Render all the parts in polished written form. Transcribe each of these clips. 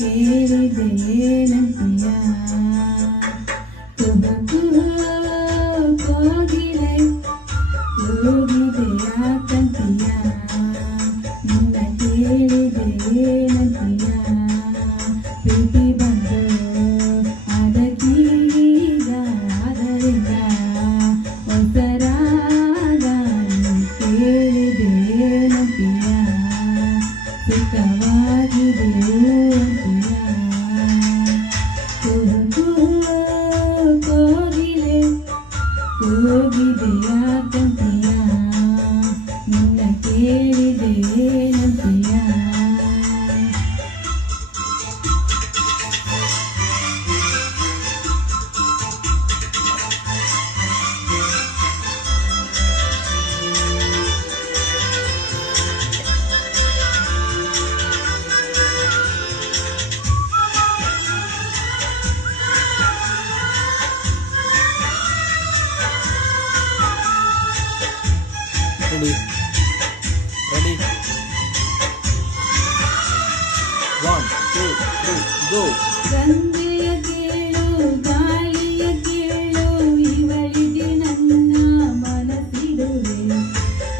ಕೇಳಿದೇನಂತೀಯ ತುಬಕು ಕೋಗಿಲೆ ಹೋಗಿದೆಯಾ ಕಂತೀಯ ನಿನ್ನ ಕೇಳಿದೇನಂತೀಯ ಪ್ರೀತಿ ಬಂದು ಅದಕ್ಕೀಗ ಅದರಿಂದ ಹೊಸರಾಗ ಕೇಳಿದೇನಂತೀಯ ಸುಖವಾಗಿದೆಯೋ ಕೋಗಿಲೆ ಹೋಗಿದೆಯಾ ಕಂತೀಯ ನಿನ್ನ ಕೇಳಿದೇನಂತೀಯ Ready? Ready? 1, 2, 3, go! ಗಂಗೆಯ ಕೇಳು ಗಾಳಿಯ ಕೇಳು ಇವಳಿಗೆ ನನ್ನ ಮನಸ್ಸಿಡುವೆ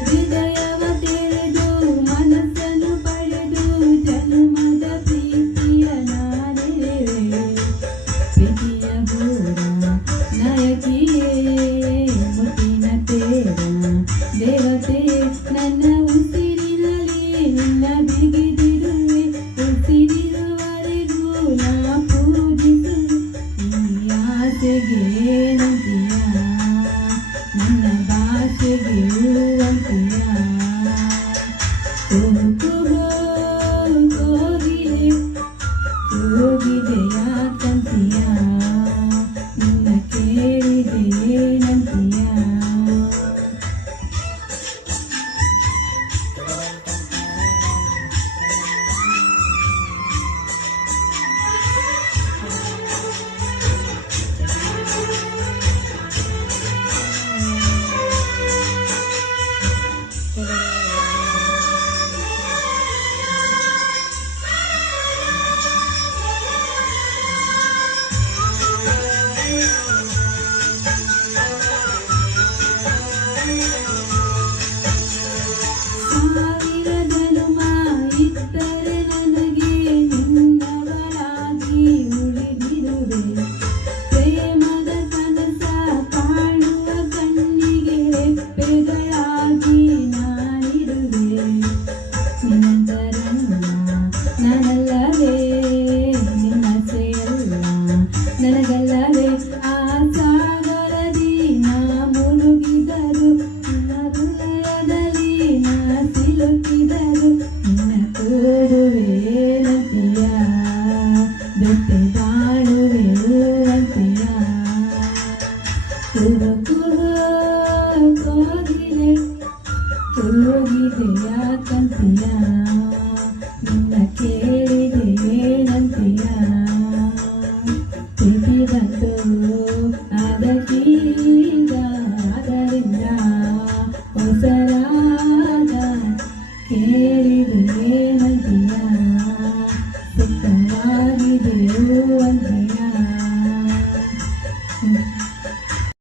ಹೃದಯವ ತೆರೆದು ಮನಸ್ಸನ್ನು ಪಡೆದು ಜನ್ಮದ ಪ್ರೀತಿಯ ನಾನೆವೆ ಪ್ರೀತಿಯ ಬೋರ ನಾಯಕಿಯೇ ಮುತ್ತಿನ ತೇರ ದೇವತೆ ನನ್ನ ಉಸಿರಿನಲ್ಲಿ ನಿನ್ನ ಬಿಗಿದಿರುವೆ ಉಸಿರಿರುವವರೆಗೂ ನಾ ಪೂಜಿಸು ಈ ಆಸೆಗೇನಂತೀಯ ನನ್ನ ಭಾಷೆಗೆ ಹೂವಂತೀಯ ಕೋಗಿಲೆ ಹೋಗಿದೆಯಾ ಕಂತೀಯ ನಿನ್ನ ಕೇಳಿದೇನಂತೀಯ ಸಾವಿರದನುಮ ಇದ್ದರೆ ನನಗೆ ನಿನ್ನವರಾಗಿ ಉಳಿದಿರುವೆ ಪ್ರೇಮದ ಕನಸ ಕಾಣುವ ಕಣ್ಣಿಗೆ ರೆಪ್ಪೆಗಳಾಗಿ ನಾನಿರುವೆ ನಿನ್ನಂತರಲ್ಲ ನಾನಲ್ಲವೇ ನಿನ್ನಸೆಯಲ್ಲ ನನಗಲ್ಲವೇ ಆ ಸಾಗರದಿ ನಾ ಮುಳುಗಿದರು ನಿನ್ನ ಹೃದಯದಲ್ಲಿ ನಾ ಸಿಲುಕಿದರು ನಿನ್ನ ಕೂಡುವೇನಂತೀಯ ಜೊತೆ ಬಾಳುವೆಯುವಂತೀಯ ಕೋಗಿಲೆ ಹೋಗಿದೆಯಾ ಕಂತೀಯ ನಿನ್ನ ಕೇಳಿದೇನಂತೀಯ ಪ್ರೀತಿ ಬಂದು ಅದಕ್ಕೀಗ ಅದರಿಂದ ಹೊಸರಾಗ ಕೇಳಿದೇನಂತೀಯ ಸುಖವಾಗಿದೆಯೋ ಅಂತೀಯ